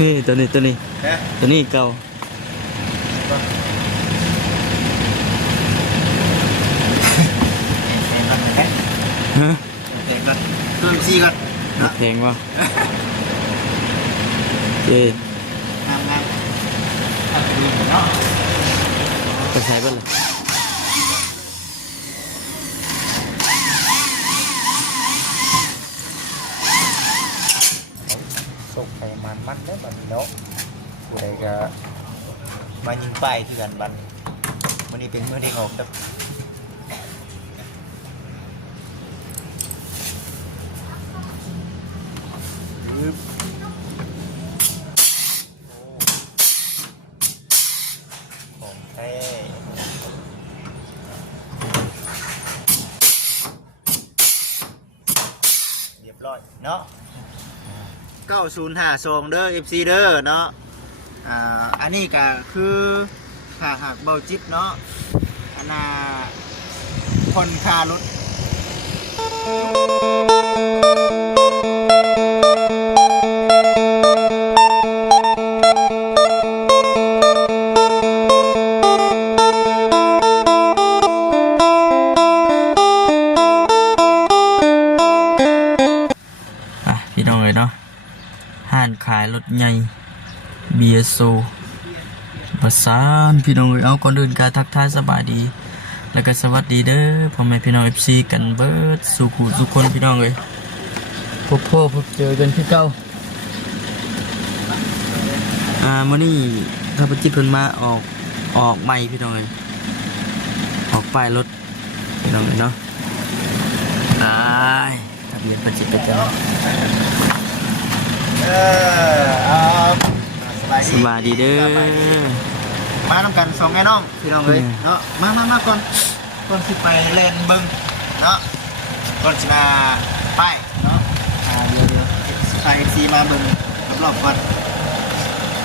นี่ตัวนี้ตัวนี้เก่าฮะตัวซีก่อนแพงวะเจงามเนาะไปใช้บ้างเลยส่งไปมันได้บันเนาะผู้ใดก็มายิงป้ายที่กันบันวันนี้เป็นมื้อที่ออกครับของแท้เรียบร้อยเนาะ9052เด้อ FC เด้อเนาะอันนี้ก็คือถ้าหากเบาจิตเนาะอันน่ะคนคารถพี่น้องเลยเนาะห้านขายรถใหญ่เบียโซประสานพี่น้องเลยเอาก่อนอื่นการทักทายสบายดีแล้วก็สวัสดีเด้อพ่อแม่พี่น้อง FC กันเบิดสู่ขู่ทุกคนพี่น้องเลยพบเจอกันที่เก่ามื้อนี้ถ้าปฏิเพิ่นมาออกใหม่พี่น้องเลยออกป้ายรถพี่น้องเลยเนาะทะเบียนปฏิไปจังสบายดีเด้อมาทำกัน2ไงน้องพี่น้องเลยเนาะมาก่อนสิไปเล่นบึงเนาะก่อนสิมาป้ายเนาะเดี๋ยวไปซีมาบึงรอบๆก่อน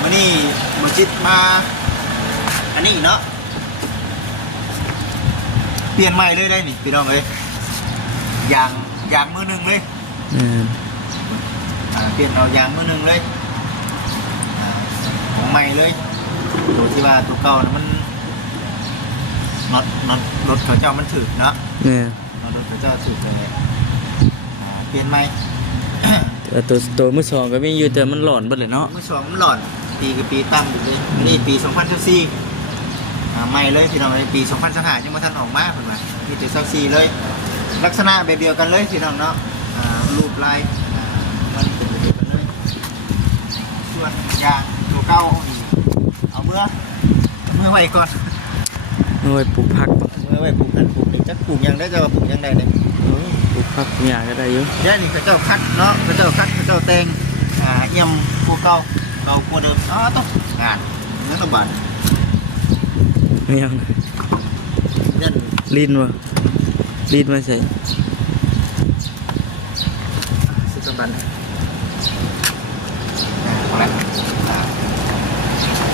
วันนี้บ่จิตมาอันนี้เนาะเปลี่ยนใหม่เลยได้นี่พี่น้องเลยอย่างมือหนึ่งเลยเปลี่ยนเอาอย่างมือหนึ่งเลยของใหม่เลยตัวที่ว่าตัวเก่านะมันน็อตรถเขาเจ้ามันถึกเนาะน็อตรถเขาเจ้าถึกเลยเปลี่ยนใหม่ตัวมือสองก็ไม่อยู่แต่มันหลอนไปเลยเนาะมือสองมันหลอนปีกับปีตั้มอยู่เลยนี่ปี2024ใหม่เลยพี่น้องในปี2025ยังไม่ทันออกมาเพิ่นว่ามีแต่24เลยลักษณะแบบเดียวกันเลยพี่น้องเนาะรูปลายมันเป็นแบบเดียวกันเลยส่วนยางตัวเก่าเอาเมื่อไว้ก่อนเมื่อไว้ปลูกผักเมื่อไว้ปลูกนั่นปลูกนี่จะปลูกยังได้จะปลูกยังได้เลยปลูกผักอย่างก็ได้เยอะเดี๋ยวนี่เขาเจ้าคัดเนาะเขาเจ้าแตงเอี่ยมพวกเก่าพวกเดิมต้องงานเนื้อตะบันยังลิ้นวะลิ้นมาใส่สุดตะบัน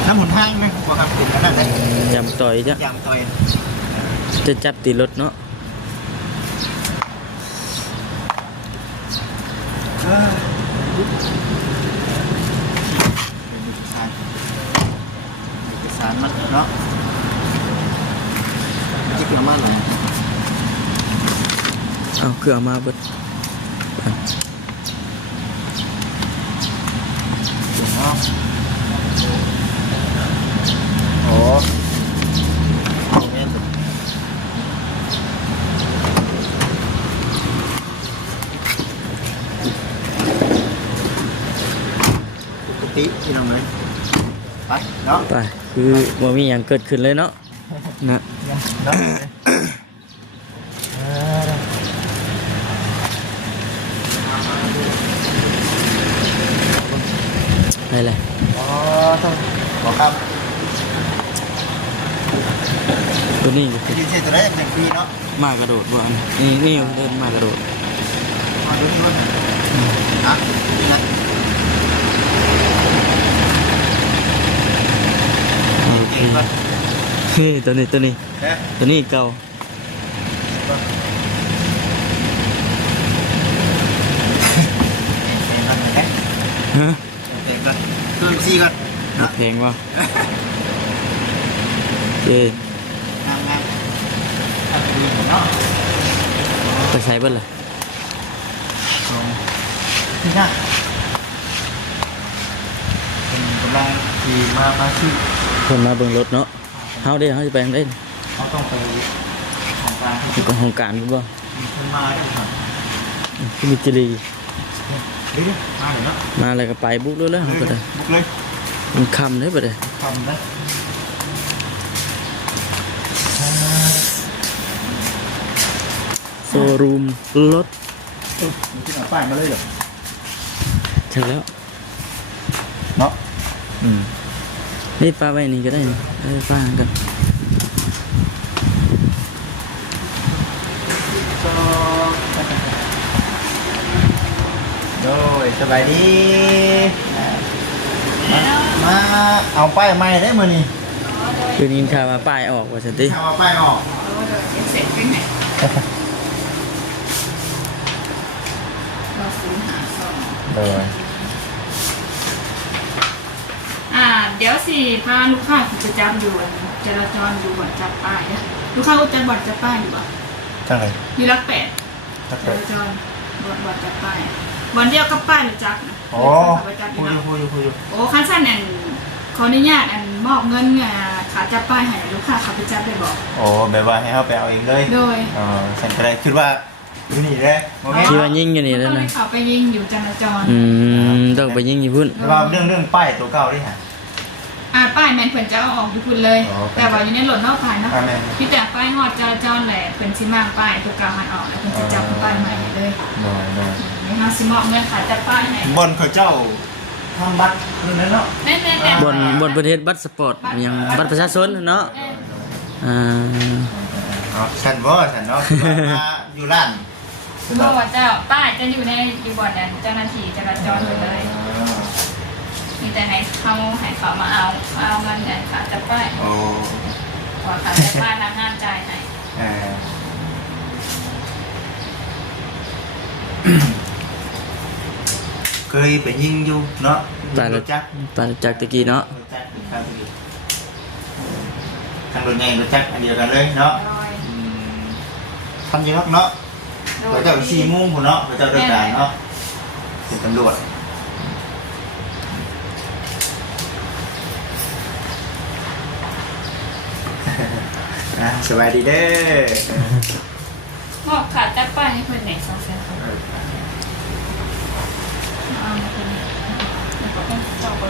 น้ำหมุนห้างไหมพวกคำติดกันนั่นเลยยำต่อยจ้ะยำต่อยจะจับตีรถเนาะสารมันเนาะจะเกี่ยวมาหน่อยเอาเกลือมาเบิดโอ้ปกติที่น้องเลยไปเนาะไปคือว่ามีอย่างเกิดขึ้นเลยเนาะนะอะไรเลยต้องบอกครับตัวนี้ยืนเฉยตัวแรกอย่างฟรีเนาะมากระโดดบ้านนี่เดินมากระโดดมาดูนี่ด้วยนี่นะตัวนี้เก่าฮะตัว ซี่ก่อนเนาะ เพลงว่าโอเค งามงามทำดีเนาะ ไปใช้เบิ้ลเลย ที่นั่นเป็นกำลังขี่มาที่ คนมาเบิ่งรถเนาะเฮาเด้เฮาจะไปทางเด้ เขาต้องไปของกลาง อยู่กับโครงการกูบ่ มีคนมาด้วยครับ ที่มีจิรี เดี๋ยวมาเดี๋ยวเนาะ มาอะไรก็ไปบุกด้วยแล้วเฮาก็ได้ บุกเลย มันค่ำเด้บ่ได้ ทำได้ โชว์รูมรถ มีที่เอาป้ายมาเลยเหรอ ใช่แล้ว เนาะ นี่ปลาไว้นี่ก็ได้นี่ปลากัน โดยสบายดีมาเอาป้ายใหม่ได้มื้อนี้ คือนี้ข่าวว่าป้ายออกว่าซั่นติ เอาป้ายออก เสร็จเป็นไงเราซื้อหาซอง โดย เดี๋ยวสิพาลูกค้าประจำอยู่จราจรอยู่บ่อนจับป้ายนะลูกค้าจะบ่อนจับป้ายอยู่บ่ จังได๋ อยู่รักแปด จัก จ ได๋ ราจรบ่อนจับป้ายบ่อนเดียวกับป้ายรู้จักนะ โอ้ ประจำอ พู ยู่ ด นะ อยู่ โอ้ขั้นสั้นอันขออนุญาตอันมอบเงินขาจับป้ายให้ลูกค้าขับไปจับได้บอก โอ้แบบว่าให้เฮาไปเอาเองเลย โดย ฉันก็ได้คิดว่าอยู่นี่เด้บ่แม่น ที่ว่ายิงอยู่นี่ ต้ แล้ อ ว งไป นะ ขับไปยิงอยู่จราจร ต้องไปยิงอยู่พุ่น แต่ว่าเรื่องป้ายตัวเก่านี่ฮะ ป้ายแมนเพิ่นจะเอาออกทุกคนเลย อ๋อ แต่ว่าอยู่ในรถนอกผ่านเนาะ ป้ายแม่น พี่แต่ป้ายฮอดจราจรแหละเพิ่นสิมางป้ายตัวเก่าหันออกแล้วเพิ่นจะจับป้ายใหม่เลย น้อย นี่ฮะสิมอบเงินขายจับป้ายให้ บนเขาเจ้าทำบัตรนั่นเนาะ แน่ๆ บนประเทศบัตรสปอร์ตยังบัตรประชาชนเนาะอ่า ฉันว่าฉันเนาะอยู่ร้าน บ่ว่าเจ้าป้ายจะอยู่ในอยู่บ่อนนั้นเจ้าหน้าที่จราจรหมดเลยมีแต่ให้เขามาเอาเงินเนี่ยขาจับป้าย โอ้ ขอขาจับป้ายทางห้ามจ่ายให้ เคยไปยิงอยู่เนาะ ปลา รถจักร ปลาจากตะกี้เนาะ รถจักรข้างนี้ทางรถใหญ่รถจักรอันเดียวกันเลยเนาะ โดย ทำอยังเนาะเขาเจ้า4 โมงพุ่นเนาะเขาเจ้าเดินทางเนาะเป็นตำรวจสบายดีเด้อ มอบขาจับป้ายให้เพิ่นไหน200,000คนเอามาเพิ่นนี่แล้วก็ต้องเจ้าก็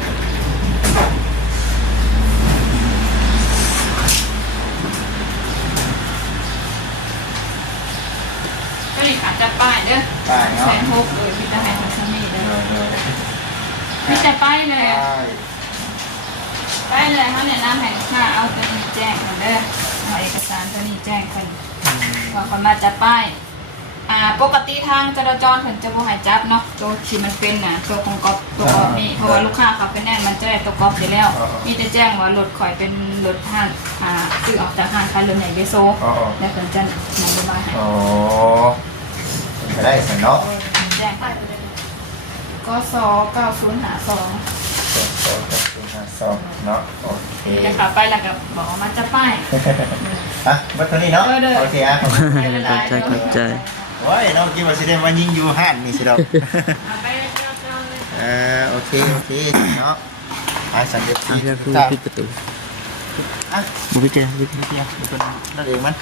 ก็นี่ขาจับป้ายเด้อ ป้ายเนาะ 160เลยพี่จะให้ทางซัมมี่เด้อมีแต่ป้ายเลยอะป้ายเลยเขาเนี่ยนำให้ลูกค้าเอาตัวนี้แจ้งคนเด้อเอาเอกสารตัวนี้แจ้งคนว่าคนมาจับป้ายปกติทางจราจรเพิ่นจะบ่ให้จับเนาะตัวที่มันเป็นน่ะตัวของก๊อปตัวก๊อปนี่เพราะว่าลูกค้าเขาเป็นแน่นมันจะได้ตัวก๊อปอยู่แล้ว มีแต่แจ้งว่ารถข่อยเป็นรถห้างซื้อออกจากห้างขายรถใหญ่เยโซแล้วเพิ่นจะนำไปมาให้ โอ้ได้สันเนาะ แจ้งไปเลยก็ส9052 เนาะโอเค จะขับไปแล้วก็บอกว่ามันจะป้าย อ่ะบัดเท่านี้เนาะ เด้อ โอเคอ่ะ ขอบใจ โอ้ยน้องกินว่าสิได้มายิงอยู่ห้านนี่สิดอก ไปเจ้าเลย โอเคเนาะสันเด็จ อ่ะแล้วคือปิดประตู อ่ะ บุกไปเจอบุก เดี๋ยวเป็นนั่นเองมัน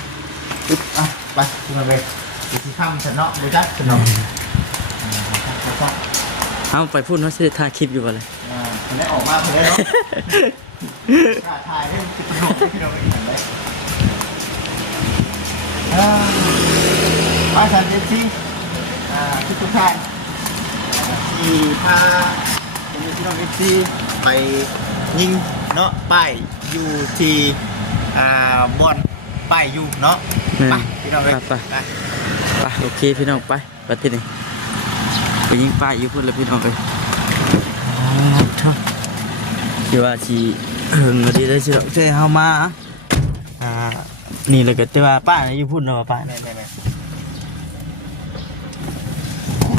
ปึ๊บอ่ะไปขึ้นมาเลยดูที่ข้ามสันเนาะดูจักสันเนาะ เอาไปพูดเนาะสิถ่ายคลิปอยู่บ่เลย คนได้ออกมาคนได้เนาะกล้าถ่ายให้ติดประโยชน์ที่เราไปเห็นเลยมาสันเด็จที่ทุกท่านที่พาผมมีพี่น้องเอฟซีไปยิงเนาะป้ายอยู่ที่บอนป้ายอยู่เนาะไปพี่น้องเลย ไปโอเคพี่น้องไปที่นี่ไปยิงป้ายอยู่พุ่นแล้วพี่น้องไปเดี๋ยวว่าชีดีได้สิเราเจอเฮามานี่เลยก็แต่ว่าป้าอยู่พุ่นเนาะป้า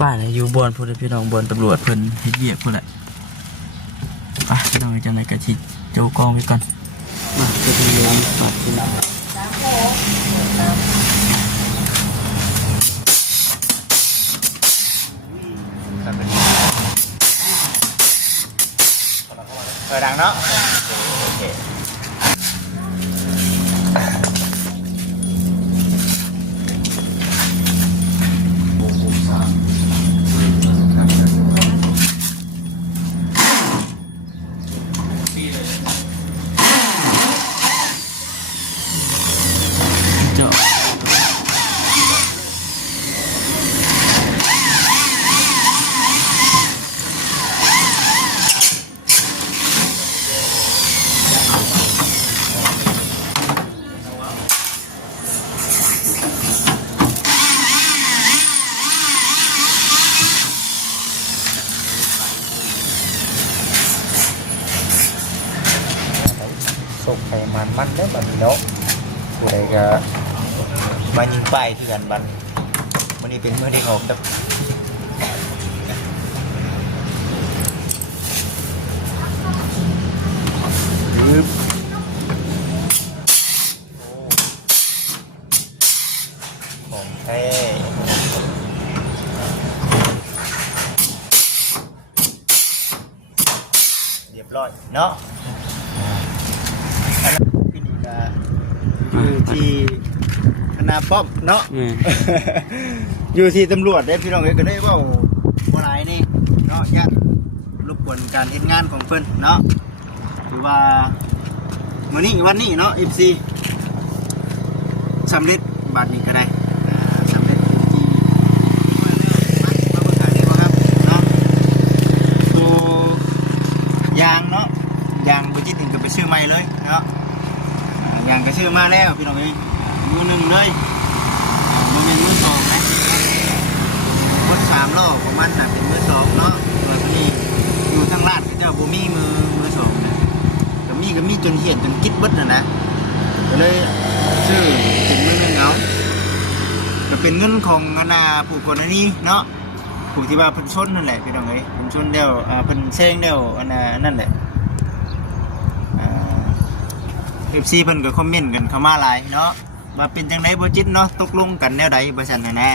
ป้าอยู่บอนพุ่นพี่น้องบอนตำรวจเพิ่นเฮ็ดเวียกพุ่นแหละ ไปพี่น้องจังไรกะชิโจกองไว้ก่อนมาจะเป็นยังปาดที่ดังเนาะโอเคเจาะส่งไปมันได้แบบนี้เนาะผู้ใดก็มายิงไปคือกันวันนี้เป็นมื้อได้ออกครับปึ๊บของแท้เรียบร้อยเนาะพี่นี่ก็อยู่ที่คณะป้อมเนาะ อยู่ที่ตำรวจได้พี่น้องเอ้ยก็ได้เว่าบ่หลายนี่เนาะญาติรบกวนการเฮ็ดงานของเพิ่นเนาะถือว่ามื้อนี้วันนี้เนาะ FC สำเร็จบัดนี้ก็ได้สำเร็จที่มาเบิ่งทางนี้บ่ครับเนาะตัวยางเนาะยางบ่จิตเองก็ไปซื้อใหม่เลยเนาะยางก็ซื้อมาแล้วพี่น้องเอ้ยมือหนึ่งเลยมันเป็นมือสองนะรถ3 ล้อของมันน่ะเป็นมือสองเนาะตัวนี้อยู่ทางลาดก็เจ้าบ่มีมือสองนะก็มีจนเหี่ยนจนกิ๊ดเบิดน่ะนะก็เลยซื้อเป็นมือหนึ่งเอาก็เป็นเงินของอนาผู้คนอันนี้เนาะผู้ที่ว่าเพิ่นชนนั่นแหละพี่น้องเอ้ยเพิ่นชนเดียวเพิ่นแซงเดียวอันนั่นแหละFC เพิ่นก็คอมเมนต์กันเข้ามาหลายเนาะว่าเป็นจังได๋บ่จิตเนาะตกลงกันแนวใดบ่ซั่นน่ะนะ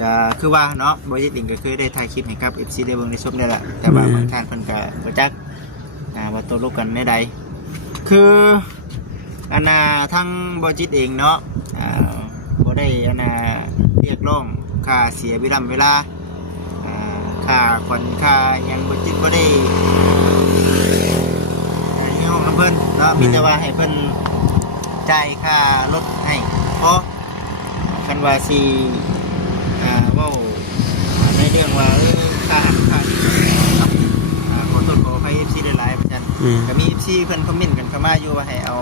ก็คือว่าเนาะบ่จิตเองก็เคยได้ถ่ายคลิปให้กับ FC ได้เบิ่งได้ชมได้ล่ะแต่ว่าบางท่านเพิ่นก็บ่จักว่าตกลงกันแนวใดคืออันน่ะทั้งบ่จิตเองเนาะบ่ได้อันน่ะเรียกร้องค่าเสียเวลาค่าขวัญค่าหยังบ่จิตบ่ได้ห้องน้ำเพิ่นเนาะมีแต่ว่าให้เพิ่นจ่ายค่ารถให้เพราะคันว่าสิเว้าในเรื่องว่าค่าหักค่าขอโทษขออภัย FC ได้หลายเหมือนกันก็มี FC เพิ่นคอมเมนต์กันเข้ามาอยู่ว่าให้เอา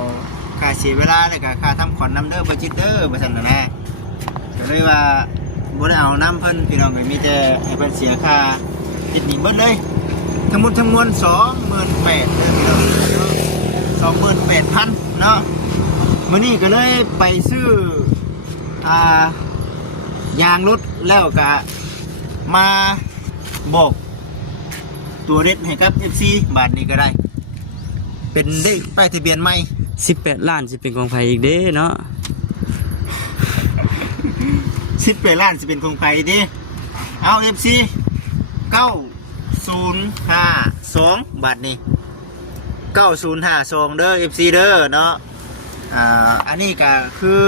ค่าเสียเวลาแล้วก็ค่าทำขวัญนำเด้อบ่จิตเด้อว่าซั่นน่ะนะก็เลยว่าบ่ได้เอานำเพิ่นพี่น้องก็มีแต่ให้เพิ่นเสียค่าติดหนี้เบิดเลยทั้งหมดทั้งมวล 28,000 เด้อพี่น้อง 28,000 เนาะมื้อนี้ก็เลยไปซื้อยางรถแล้วก็มาบอกตัวเด็ดให้กับ FC บาทนี้ก็ได้ เป็นเลขป้ายทะเบียนใหม่18 ล้านสิเป็นของไผอีกเด้เนาะ18 ล้านสิเป็นของไผเด้เอา FC 9052บาทนี้9052เด้อ FC เด้อเนาะอันนี้ก็คือ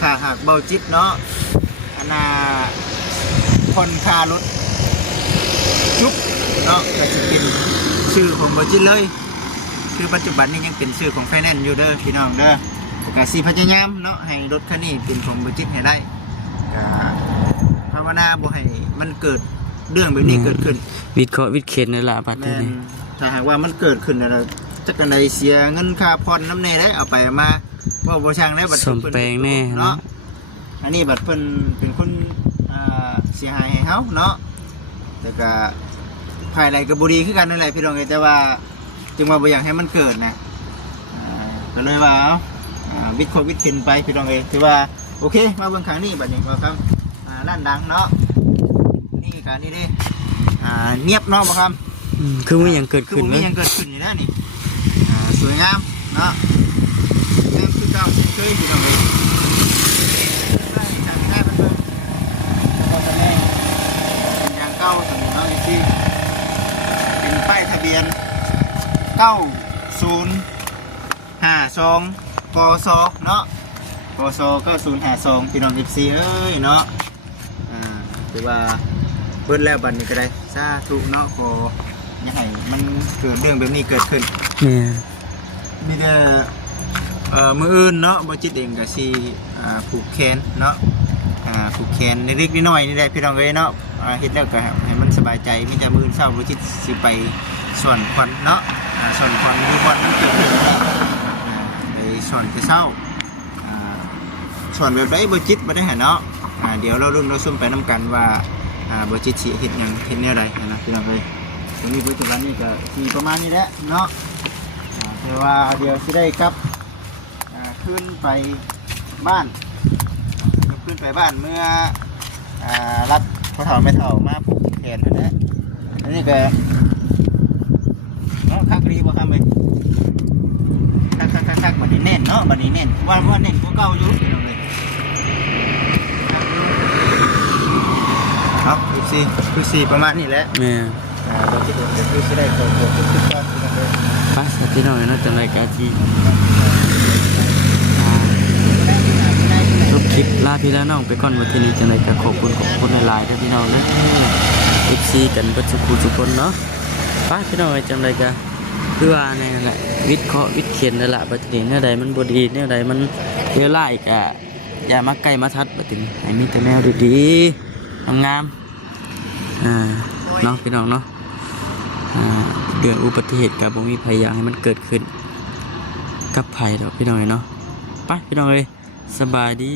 ถ้าหากเบาจิตเนาะอันน่ะคนค่ารถจุ๊บเนาะก็จะเป็นชื่อของเบาจิตเลยคือปัจจุบันนี้ยังเป็นชื่อของไฟแนนซ์อยู่เด้อพี่น้องเด้อก็สิพยายามเนาะให้รถคันนี้เป็นของเบาจิตให้ได้ก็ภาวนาบ่ให้มันเกิดเรื่องแบบนี้เกิดขึ้นวิดเคราะห์วิดเข็นนั่นล่ะบัดนี้ถ้าหากว่ามันเกิดขึ้นแล้วจักกันใดเสียเงินค่าผ่อนน้ำแน่ได้เอาไปมาว่าบ่ช่างได้บัดสมแปลงแน่เนาะอันนี้บัดเพิ่นเป็นคนเสียหายให้เฮาเนาะแต่ก็ภายในก็บ่ดีคือกันนั่นแหละพี่น้องแต่ว่าจึงว่าบ่อยากให้มันเกิดนะก็เลยว่าวิดโควิดเข็นไปพี่น้องถือว่าโอเคมาเบิ่งครั้งนี้บัดนี้บ่ครับร้านดังเนาะนี่ก็นี่ดิเนียบเนาะบ่ครับ คือมันยังเกิด คือ ขึ้น บ่ ไหม มีหยังเกิดขึ้นอยู่แล้วนี่สวยงามเนาะเริ่มคือเก่าเคยพี่น้องเลยจากแม่เป็นเบิ่งพ่อกับแม่เป็นยางเก่าสมัยน้องที่เป็นป้ายทะเบียน9052 กสเนาะกส9052พี่น้อง14เอ้ยเนาะถือว่าเบิดแล้วบัดนี้ก็ได้สาธุเนาะขออย่าให้มันเกิดเรื่องแบบนี้เกิดขึ้น เนี่ย มีแต่มืออื่นเนาะบ่จิตเองก็สิผูกแขนเนาะผูกแขนเล็กๆน้อยๆนี่แหละพี่น้องเอ้ยเนาะเฮ็ดแล้วก็ให้มันสบายใจมีแต่มื้อเช้าบ่จิตสิไปสวนควันเนาะสวนควันมีบ่อนมันเกิดขึ้นไปสวนแต่เช้าสวนแบบใดบ่จิตบ่ได้ให้เนาะเดี๋ยวเรารุ่นเราซุ่มไปนํกันว่าบ่จิตสิเฮ็ดหยังเฮ็ดแนวใดนะพี่น้องเอ้ยตรงนี้ปัจจุบันนี้ก็สิประมาณนี้แหละเนาะแต่ว่าเดี๋ยวสิได้กลับขึ้นไปบ้านขึ้นไปบ้านเมื่อรับพ่อเฒ่าแม่เฒ่ามาผูกแขนนะอันนี้ก็เนาะคักดีบ่ครับเอ้ยคักบัดนี้แน่นเนาะบัดนี้แน่นว่าแน่นกว่าเก่าอยู่พี่น้องเอ้ยครับคือสี่ประมาณนี้แหละ แม่ เราคิดว่าจะคือสิได้ตัวทุกๆก้อนพี่น้องเอ้ย ไปสักพี่น้องเนาะจังไรกาจีจบคลิปลาพี่แล้วน้องไปก่อนวันที่นี้จังไรก็ขอบคุณหลายๆนะพี่น้องนะFC กันเบิดสุขุทุกคนเนาะไปพี่น้องจังไรก็คือว่าในนั่นแหละวิทย์เคาะวิทย์เขียนนั่นแหละบัดนี้แนวใดมันบ่ดีแนวใดมันเลวร้ายก็อย่ามาใกล้มาทัดบัดนี้ให้มีแต่แนวดีๆงามๆเนาะพี่น้องเนาะเรื่องอุบัติเหตุกับบ่มีภัยอยากให้มันเกิดขึ้นกับภัยดอกพี่น้องเนาะไปพี่น้องเอ้ยสบายดี